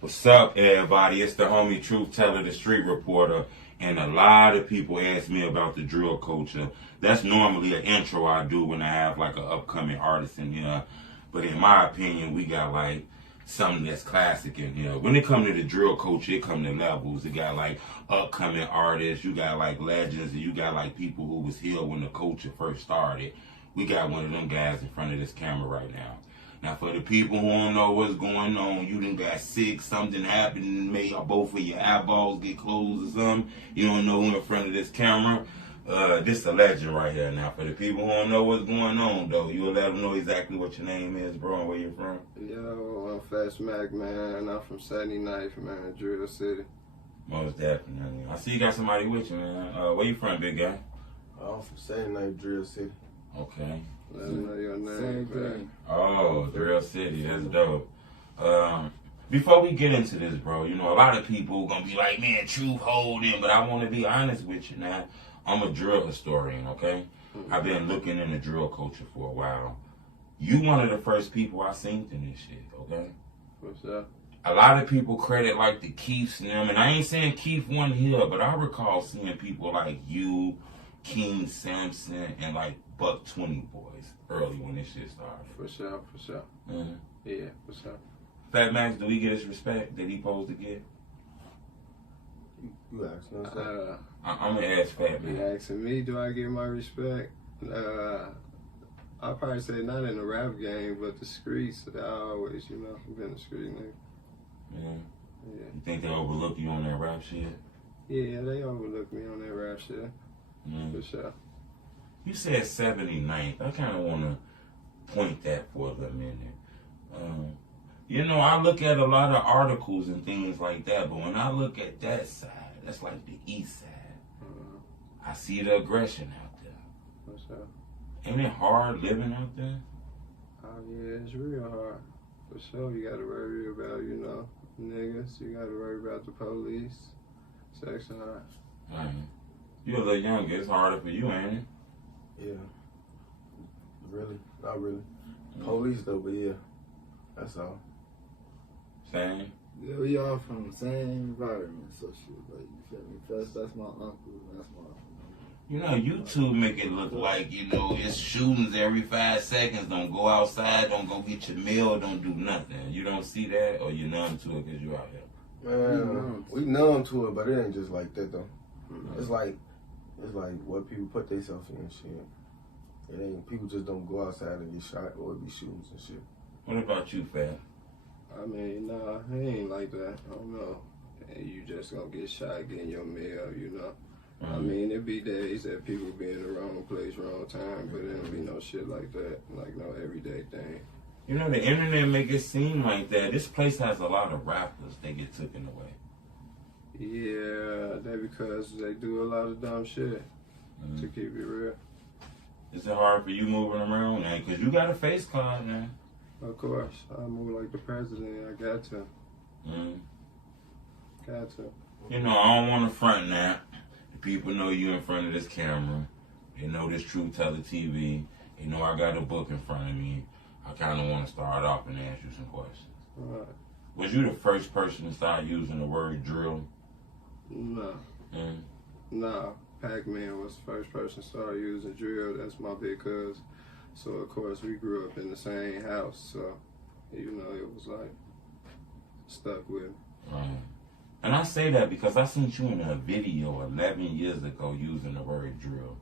What's up, everybody? It's the homie Truth Teller, the street reporter, and a lot of people ask me about the drill culture. That's normally an intro I do when I have like an upcoming artist in here. But in my opinion, we got like something that's classic in here. When it comes to the drill culture, it comes to levels. It got like upcoming artists, you got like legends, and you got like people who was here when the culture first started. We got one of them guys in front of this camera right now. Now, for the people who don't know what's going on, you done got sick, something happened, made both of your eyeballs get closed or something. You don't know who in front of this camera. This a legend right here. Now, for the people who don't know what's going on, though, you'll let them know exactly what your name is, bro, and where you're from. Yo, I'm FatzMack, man. I'm from 79th, man, Drill City. Most definitely. I see you got somebody with you, man. Where you from, big guy? I'm from 79th, Drill City. Okay. Let me know your name, man. Oh, Drill City, that's dope. Before we get into this, bro, you know, a lot of people gonna be like, man, Truth hold him, but I want to be honest with you now. I'm a drill historian, okay? I've been looking into drill culture for a while. You one of the first people I seen in this shit, okay? What's up? A lot of people credit like the Keiths and them, and I ain't saying Keith one here, but I recall seeing people like you, King Sampson, and like Buck 20 boys early when this shit started. For sure. Mm-hmm. Yeah, for sure. FatzMack, do we get his respect that he supposed to get? You asking us? I'm gonna ask FatzMack. You asking me, do I get my respect? I'll probably say not in the rap game, but the streets. I always, been a street nigga. Yeah. Yeah. You think they overlook you on that rap shit? Yeah, they overlook me on that rap shit. Mm. For sure. You said 79th. I kind of want to point that for a little minute. You know, I look at a lot of articles and things like that, but when I look at that side, that's like the east side. I see the aggression out there. For sure. Ain't it hard living out there? Oh, yeah, it's real hard. For sure, you got to worry about, niggas. You got to worry about the police. Section hard. Man, you're a little younger. It's harder for you, ain't it? Yeah. Really? Not really. Police though, but yeah. That's all. Same. Yeah, we all from the same environment, so shit. Like, you feel me? That's my uncle. That's my. You know, YouTube make it look like, it's shootings every 5 seconds. Don't go outside. Don't go get your meal. Don't do nothing. You don't see that, or you're numb to it because you're out here. Man, we numb to it, but it ain't just like that though. It's like what people put themselves in and shit. It ain't, people just don't go outside and get shot or be shootings and shit. What about you, Fat? I mean, nah, it ain't like that. I don't know. And you just gonna get shot getting your meal, Mm-hmm. I mean, it be days that people be in the wrong place, wrong time, but it don't be no shit like that, like no everyday thing. You know, the internet make it seem like that. This place has a lot of rappers that get taken away. Yeah, that because they do a lot of dumb shit, to keep it real. Is it hard for you moving around now? Because you got a face card now. Of course, I move like the president. I got to. Got to. You know, I don't want to front now. The people know you in front of this camera. They know this Truth Teller TV. They know I got a book in front of me. I kind of want to start off and ask you some questions. All right. Was you the first person to start using the word drill? No. No. Pac-Man was the first person to start using drill. That's my big cuz. So, of course, we grew up in the same house. So, it was like stuck with me. Right. And I say that because I seen you in a video 11 years ago using the word drill.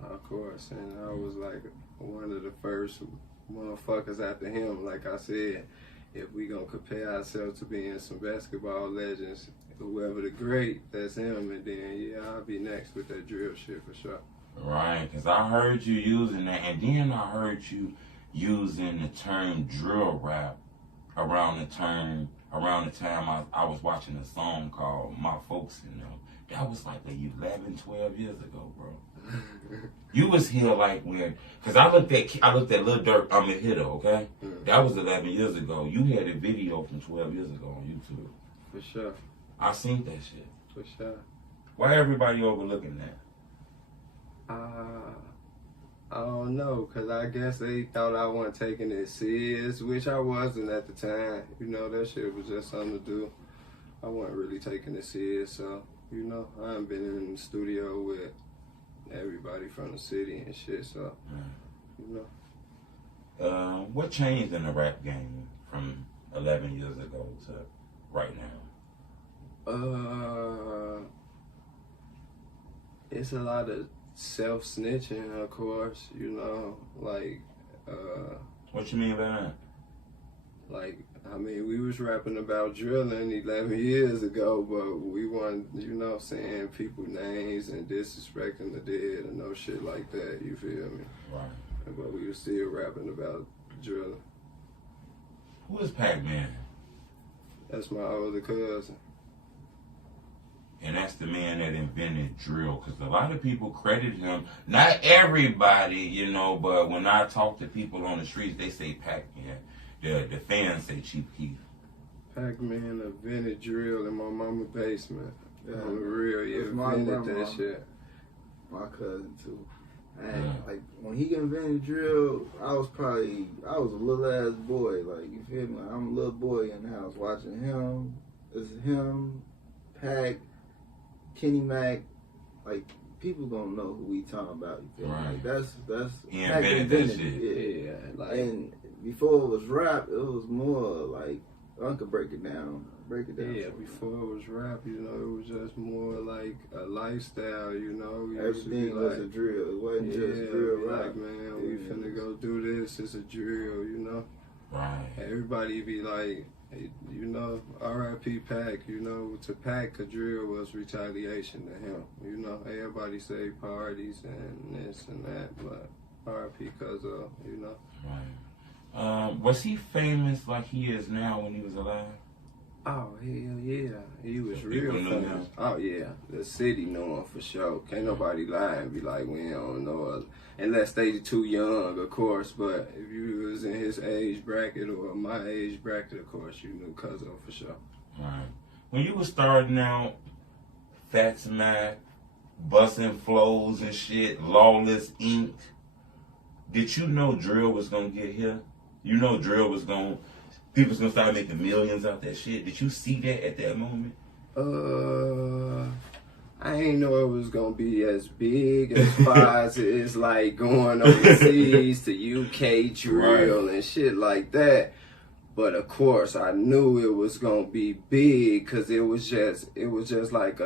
Of course. And I was like one of the first motherfuckers after him. Like I said, if we gonna compare ourselves to being some basketball legends, whoever the great, that's him. And then, I'll be next with that drill shit for sure. Right, because I heard you using that, and then I heard you using the term drill rap around the time I was watching a song called My Folks and Them. That was like 11, 12 years ago, bro. You was here like when, because I looked at Lil Durk, I'm a hitter, okay? That was 11 years ago. You had a video from 12 years ago on YouTube. For sure. I seen that shit. For sure. Why everybody overlooking that? I don't know, cause I guess they thought I wasn't taking it serious, which I wasn't at the time. You know, that shit was just something to do. I wasn't really taking it serious, so you know, I haven't been in the studio with everybody from the city and shit, so you know. What changed in the rap game from 11 years ago to right now? It's a lot of self-snitching, of course, you know, like, What you mean by that? like, I mean, we was rapping about drilling 11 years ago, but we weren't, you know, saying people names and disrespecting the dead and no shit like that, you feel me? Right. But we were still rapping about drilling. Who is Pac-Man? That's my older cousin. And that's the man that invented drill, because a lot of people credit him. Not everybody, you know, but when I talk to people on the streets, they say Pac-Man. The fans say Chief Keef. Pac-Man invented drill in my mama's basement. Yeah. On the real, he That's my invented grandma. that shit. My cousin too. And Yeah. like when he invented drill, I was a little ass boy. Like, you feel me? Like, I'm a little boy in the house watching him. It's him, Pac, Kenny Mac. Like, people gonna know who we talking about. You feel me? Right. Like, that's He Pac invented that invented shit. it. Yeah, like, And before it was rap, it was more like I could break it down. Break it down. yeah, for you. before it was rap, you know, it was just more like a lifestyle, you know. We used to be Everything was a like, drill. It wasn't yeah, just drill be rap. like, man, we Yeah. finna go do this. It's a drill, you know. Right. Everybody be like, hey, you know, R.I.P. Pac, you know, to Pac, a drill was retaliation to him. You know, everybody say parties and this and that, but R.I.P. cause of, you know. Right. Was he famous like he is now when he was alive? Oh, hell yeah. He was So real people knew famous. him? Oh, yeah. The city knew him for sure. Can't nobody lie and be like, we don't know us. Unless they too young, of course. But if you was in his age bracket or my age bracket, of course, you knew Cuzzo for sure. Right. When you was starting out, FatzMack, busting flows and shit, Lawless Inc., did you know drill was gonna get here? You know drill was gonna, people was gonna start making millions out that shit. Did you see that at that moment? I ain't know it was gonna be as big as far as it's like going overseas to UK drill and shit like that. But of course, I knew it was gonna be big because it was just like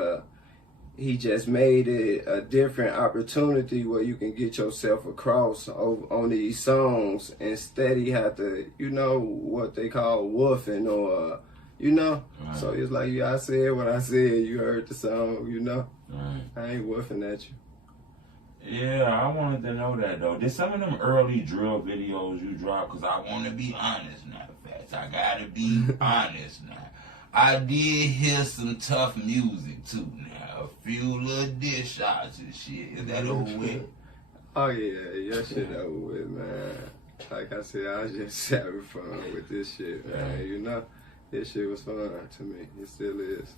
he just made it a different opportunity where you can get yourself across on these songs instead he had to, you know, what they call woofing or, you know. Right. So it's like, yeah, I said what I said, you heard the song, you know. Right. I ain't woofing at you. Yeah, I wanted to know that though. Did some of them early drill videos you dropped? Because I want to be honest now, Fats. I gotta be honest now. I did hear some tough music too now. A few little dish shots and shit. Is that over with? Oh yeah, your shit over with, man. Like I said, I was just having fun with this shit, man. You know, this shit was fun to me. It still is.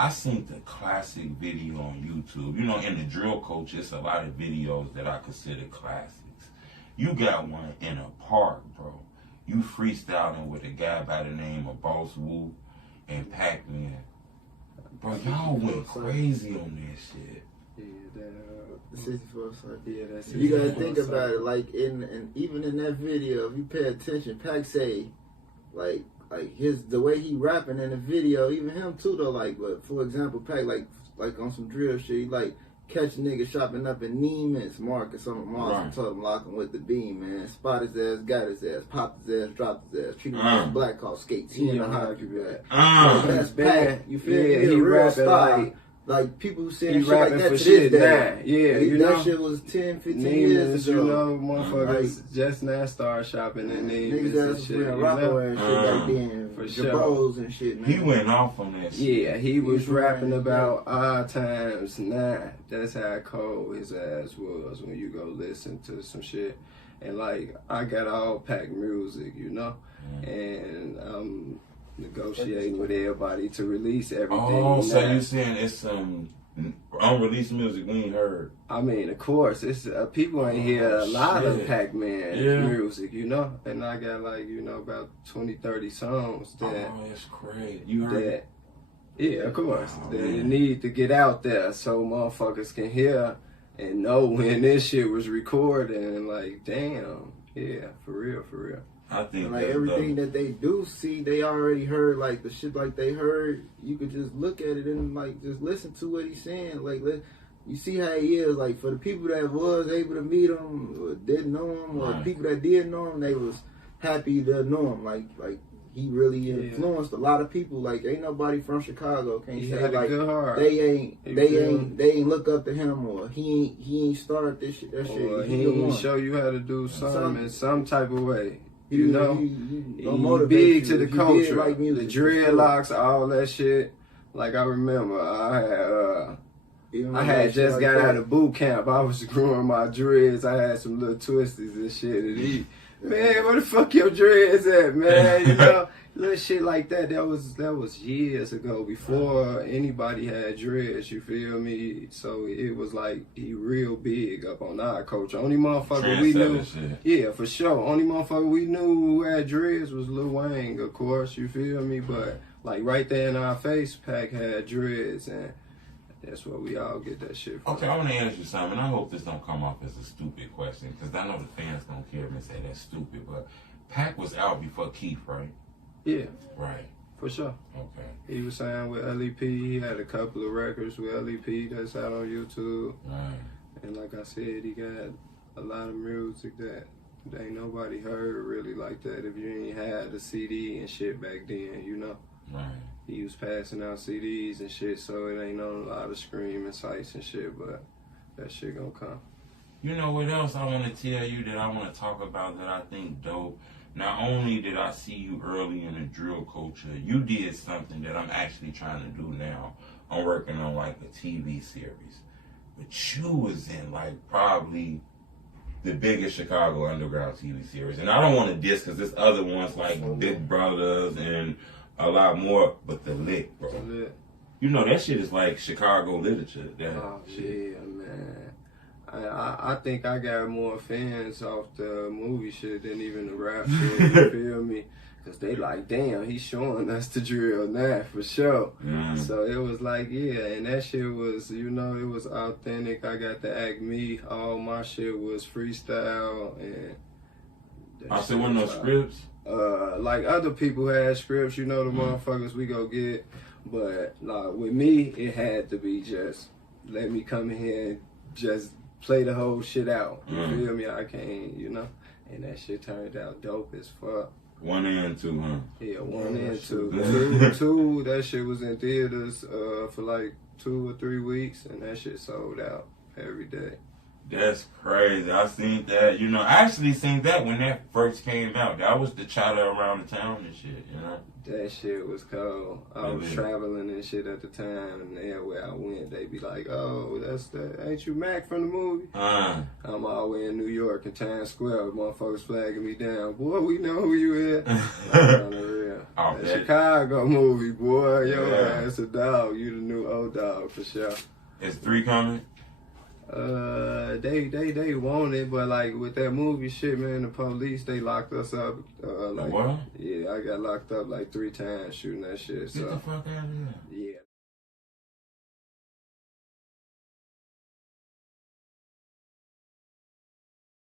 I seen the classic video on YouTube. You know, in the drill culture, it's a lot of videos that I consider classics. You got one in a park, bro. You freestyling with a guy by the name of Boss Wu and Pacman. Bro, y'all went crazy on that shit. Yeah, The 64 side. yeah, that's You gotta it. think about it, like and even in that video, if you pay attention, Pac say, like the way he rapping in the video, even him too though. Like, but for example, Pac like on some drill shit, he like catch a nigga shopping up in Neiman's Market, some Mars, and told him lock him with the beam, man. Spot his ass, got his ass, popped his ass, dropped his ass, treat him like black call skates. He in the hockey bag. That's Pac. You feel me? He He real rapping style. Like people who saying he shit like rapping that for to shit this now. day. Yeah, you that know. shit was 10, 15 Neiman's, years ago. you know, motherfuckers Like, just now start shopping in Neiman's niggas and that's shit. wearing You rock know? wearing shit back then. For Jabos and shit, man. He went off on that shit. Yeah, he was was rapping rapping, about odd times. Nah, that's how cold his ass was when you go listen to some shit. And like, I got all Pac music, you know, and I'm negotiating with everybody to release everything. Oh, so now. you saying it's some Unreleased music we ain't heard. I mean, of course, it's people ain't hear a lot of Pac-Man music, you know. And I got like, you know, about 20, 30 songs that. Oh, that's crazy. You heard that, it? Yeah, of course. Oh, that man. you need to get out there so motherfuckers can hear and know when this shit was recorded and like, damn, yeah, for real, for real. I think like everything that they do see, they already heard. Like the shit, like they heard, you could just look at it and like just listen to what he's saying. Like you see how he is. Like for the people that was able to meet him, or didn't know him, or people that did know him, they was happy to know him. Like he really influenced a lot of people. Like ain't nobody from Chicago can't He say had a like good heart. they ain't look up to him, or he ain't started this shit. That shit. Or he ain't show you how to do something in some type of way. You know, he big to the culture, like music, the dreadlocks, all that shit. Like I remember, I had just like got that. out of boot camp. I was growing my dreads. I had some little twisties and shit. And he, man, where the fuck your dreads at, man? You know, little shit like that. That was years ago, before anybody had dreads. You feel me? So it was like he real big up on our culture. Only motherfucker we knew, yeah, for sure. Only motherfucker we knew who had dreads was Lil Wayne, of course. You feel me? But like right there in our face, Pac had dreads, and that's where we all get that shit from. Okay, I want to ask you something. I hope this don't come off as a stupid question, because I know the fans don't care if they say that's stupid, but Pac was out before Keith, right? Yeah. Right. For sure. Okay. He was signed with LEP. He had a couple of records with LEP that's out on YouTube. Right. And like I said, he got a lot of music that ain't nobody heard really like that if you ain't had the CD and shit back then, you know? Right. He was passing out CDs and shit, so it ain't on a lot of streaming sites and shit, but that shit gonna come. You know what else I want to tell you that I want to talk about that I think dope? Not only did I see you early in the drill culture, you did something that I'm actually trying to do now. I'm working on like a TV series. But you was in like probably the biggest Chicago underground TV series. And I don't want to diss because there's other ones like Big Brothers and a lot more, but The Lick, bro. The Lick. You know, that shit is like Chicago literature. That shit. Yeah, man. I think I got more fans off the movie shit than even the rap shit, you feel me? Because they like, damn, he's showing us the drill now, for sure. So it was like, yeah, and that shit was, you know, it was authentic. I got to act me. All my shit was freestyle. And I said one of those scripts? Like other people had scripts, you know, the motherfuckers we go get. But like with me, it had to be just, let me come in here and just play the whole shit out. You feel me? I can't, you know? And that shit turned out dope as fuck. 1 and 2, huh? Yeah, 1 and 2. Two, that shit was in theaters for like 2 or 3 weeks, and that shit sold out every day. That's crazy. I seen that. You know, I actually seen that when that first came out. That was the chatter around the town and shit, you know? That shit was cold. I was traveling and shit at the time, and everywhere I went, they be like, oh, that's the, ain't you Mac from the movie? I'm all the way in New York in Times Square, motherfuckers flagging me down. Boy, we know who you is. On the real. That Chicago movie, boy. Your ass a dog. You the new old dog for sure. Is 3 coming? They want it, but like with that movie shit, man, the police, they locked us up. Like, what? Yeah, I got locked up like 3 times shooting that shit. So Get the fuck out of here. yeah.